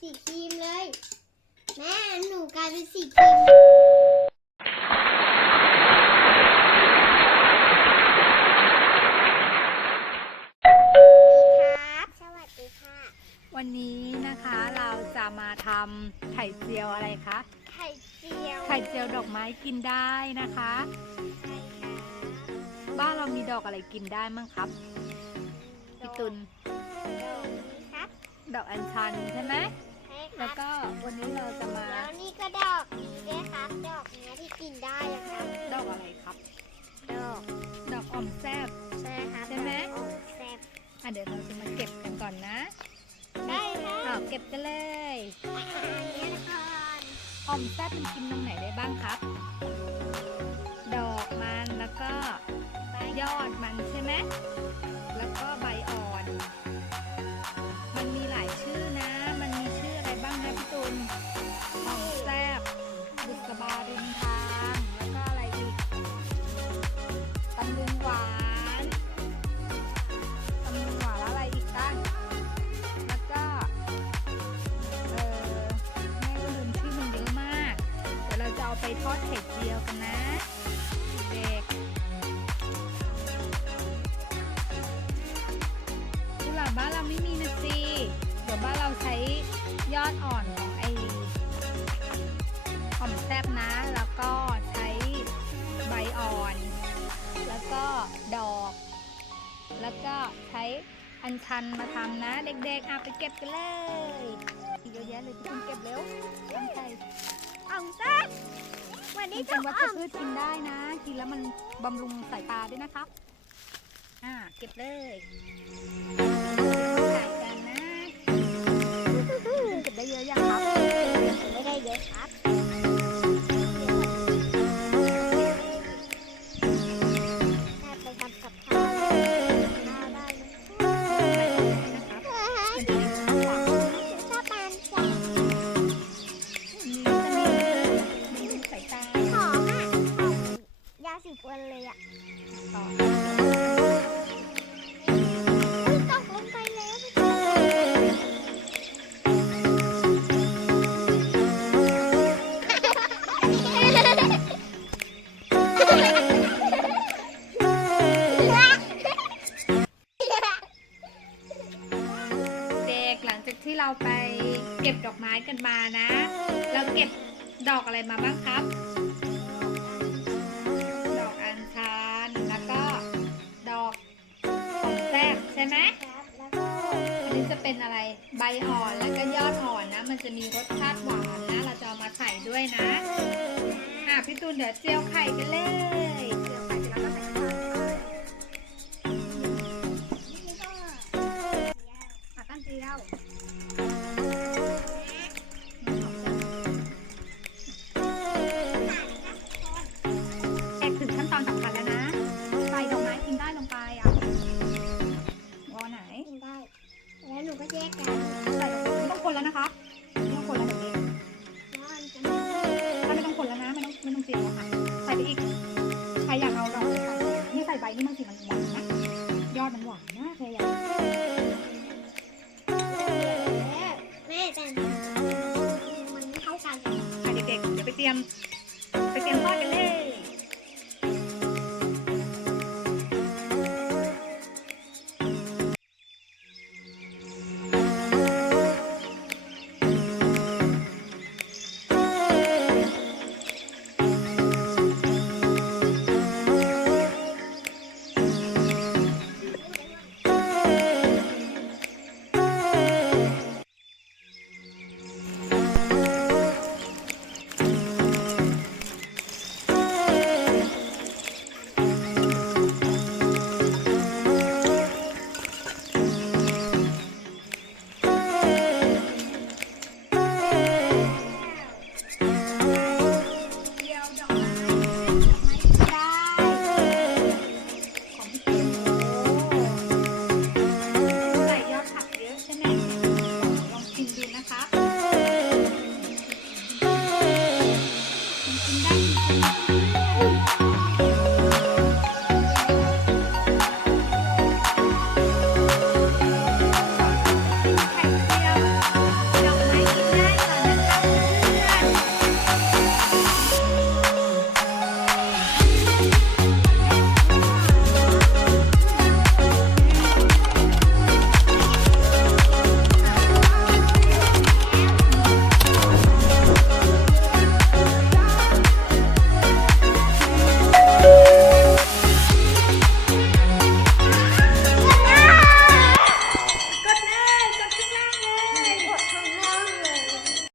สีครีมเลย แม่หนูกลายเป็นสีครีมครับ สวัสดีค่ะ วันนี้นะคะเราจะมาทำไข่เจียวอะไรคะ ไข่เจียวไข่เจียวดอกไม้กินได้นะคะใช่ค่ะบ้านเรามีดอกอะไรกินได้มั้งครับพี่ตุลดอกนี้ครับ ดอกอัญชันใช่ไหมใอกอะไรครับ ดอกดอกอ่อมแซบ ใช่ครับใช่ไหม ดอกอกแซ่บอะเดี๋ยวเราจะมาเก็บกันก่อนนะได้ค่ะอะเก็บกันเลยอันนี้นะคะอ่อมแซบมันกินตรงไหนได้บ้างครับ ดอกมันแล้วก็ยอดมันใช่ไหม กุหลาบบ้านเราไม่มีนะสิเดี๋ยวบ้านเราใช้ยอดอ่อนของไอ้หอมแซบนะ แล้วก็ใช้ใบอ่อน แล้วก็ดอก แล้วก็ใช้อัญชันมาทำนะ เด็กๆอะไปเก็บกันเลยอีกเยอะแยะเลยพี่คุณเก็บเร็วตั้งใจอ่อมแซ่บวันจนี้ริจะงๆวัชอ่อมพืชกินได้นะ กินแล้วมันบำรุงสายตาด้วยนะครับ อ่าเก็บเลยถ่ายกันนะเก็บได้เยอะยังครั ม้กันมานะ เราเก็บดอกอะไรมาบ้างครับ ดอกอัญชันแล้วก็ดอกหอมแซบใช่ไหมอันนี้จะเป็นอะไรใบอ่อนแล้วก็ยอดอ่อนนะ มันจะมีรสชาติหวานนะ เราจะเอามาใส่ด้วยนะอะพี่ตูนเดี๋ยวเจียวไข่กันเลย แยกกันใส่ดอกไม่ต้องคนแล้วนะคะไม่ต้องคนแล้วเดี๋ยวเองแล้วมันจะถ้าไม่ต้องคนแล้วนะไม่ต้องไม่ต้องเจียวอะค่ะใส่ไปอีกใครอยากเอาดอกนี่ใส่ใบนี่มันสิมันหวานนะยอดมันหวานมากเลยอะแม่แต่มันไม่เข้ากันอะเด็กๆเดี๋ยวไปเตรียมไปเตรียมทอดกันเลย